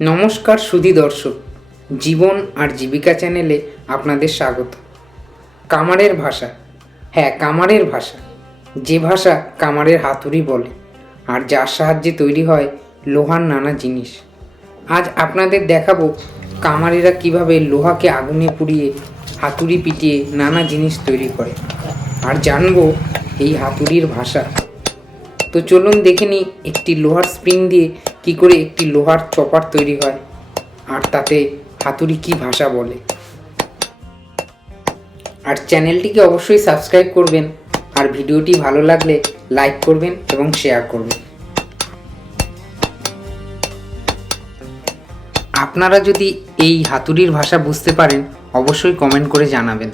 নমস্কার সুধী দর্শক, জীবন আর জীবিকা চ্যানেলে আপনাদের স্বাগত। কামারের ভাষা, হ্যাঁ কামারের ভাষা, যে ভাষা কামারের হাতুড়ি বলে আর যার সাহায্যে তৈরি হয় লোহার নানা জিনিস। আজ আপনাদের দেখাবো কামারেরা কিভাবে লোহাকে আগুনে পুড়িয়ে হাতুড়ি পিটিয়ে নানা জিনিস তৈরি করে, আর জানবো এই হাতুড়ির ভাষা। তো চলুন দেখে নিই একটি লোহার স্প্রিং দিয়ে কি করে একটি লোহার চপার তৈরি হয়, আর তাতে হাতুড়ি কি ভাষা বলে। আর চ্যানেলটিকে অবশ্যই সাবস্ক্রাইব করবেন, আর ভিডিওটি ভালো লাগলে লাইক করবেন এবং শেয়ার করবেন। আপনারা যদি এই হাতুড়ির ভাষা বুঝতে পারেন অবশ্যই কমেন্ট করে জানাবেন।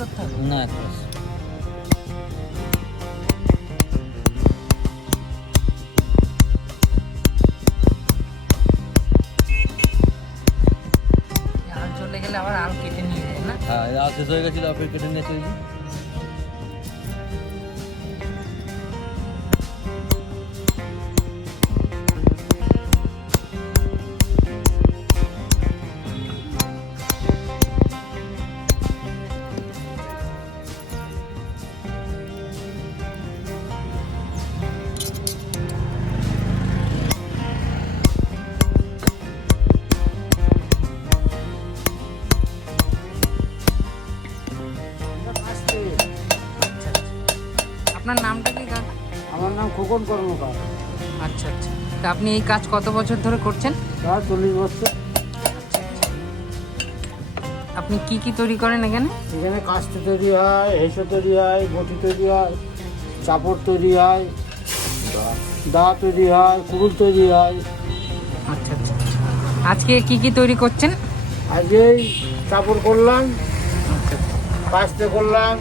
করতে হবে না আল চলে গেলে আবার আল কেটে নিয়ে যায় না? হ্যাঁ আল শেষ হয়ে গেছিল, আপনি কেটে নিয়ে চলেছি। আপনার নামটা কি দাদা? আমার নাম খোকন কর্মকার। আচ্ছা আচ্ছা, তা আপনি এই কাজ কত বছর ধরে করছেন? প্রায় 40 বছর। আপনি কি কি তৈরি করেন এখানে? এখানে কাস্তে তৈরি হয়, হেসো তৈরি হয়, বটি তৈরি হয়, চাপড় তৈরি হয়, দা তৈরি হয়, কুড়ুল তৈরি হয়। আচ্ছা আচ্ছা, আজকে কি কি তৈরি করছেন? আজকেই চাপড় করলাম, কাস্তে করলাম।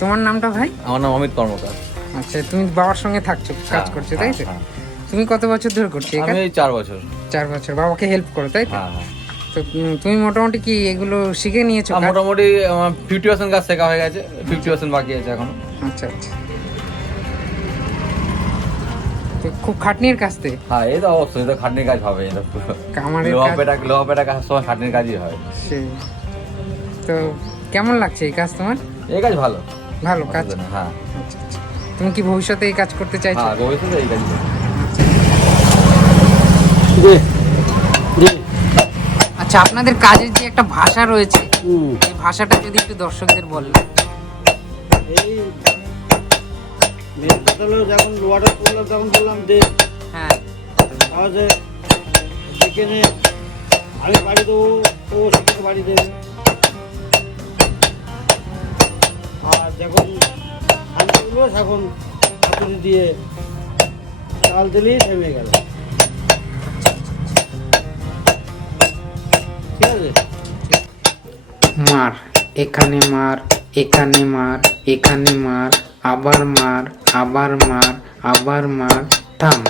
তোমার নামটা ভাই? আমার নাম অমিত কর্মকার। আচ্ছা, তুমি বাবার সঙ্গে থাকছো, কাজ করছো তাই তো? তুমি কত বছর ধরে করছো এই কাজ? আমি 4 বছর। 4 বছর বাবাকে হেল্প করো তাই তো? হ্যাঁ হ্যাঁ। তো তুমি মোটামুটি কি এগুলো শিখে নিয়েছো কাজ? মোটামুটি আমার 50% কাজ শেখা হয়ে গেছে, 50% বাকি আছে এখনো। আচ্ছা আচ্ছা, তো খুব খাটনির কাজ তো। হ্যাঁ এই তো অবশ্যই, এই তো খাটনির কাজ হবে। এটা কামারের কাজ, লোহা পেটা কাজ সব খাটনির কাজই হয়। সেই। তো কেমন লাগছে এই কাজ তোমার? এই কাজ ভালো, ভালো কাজ। অসুবিধা নেই, হ্যাঁ। আচ্ছা আচ্ছা, তুমি কি ভবিষ্যতে এই কাজ করতে চাইছো? হ্যাঁ ভবিষ্যতে এই কাজই করবো। আচ্ছা, আপনাদের কাজের যে একটা ভাষা রয়েছে, এই ভাষাটা যদি একটু দর্শকদের বলেন। এই মেন কথা হলো, যখন লোহাটা করলাম তখন বললাম দে, হ্যাঁ তাহলে সেখানে আমি বাড়ি দেবো, ও সেখানে বাড়ি দেবে। আর যখন আমি তুলবো তখন হাতুড়ি দিয়ে চাল দিলেই থেমে গেল। ঠিক আছে? মার, এখানে মার, এখানে মার, এখানে মার, আবার মার, আবার মার, আবার মার, থাম।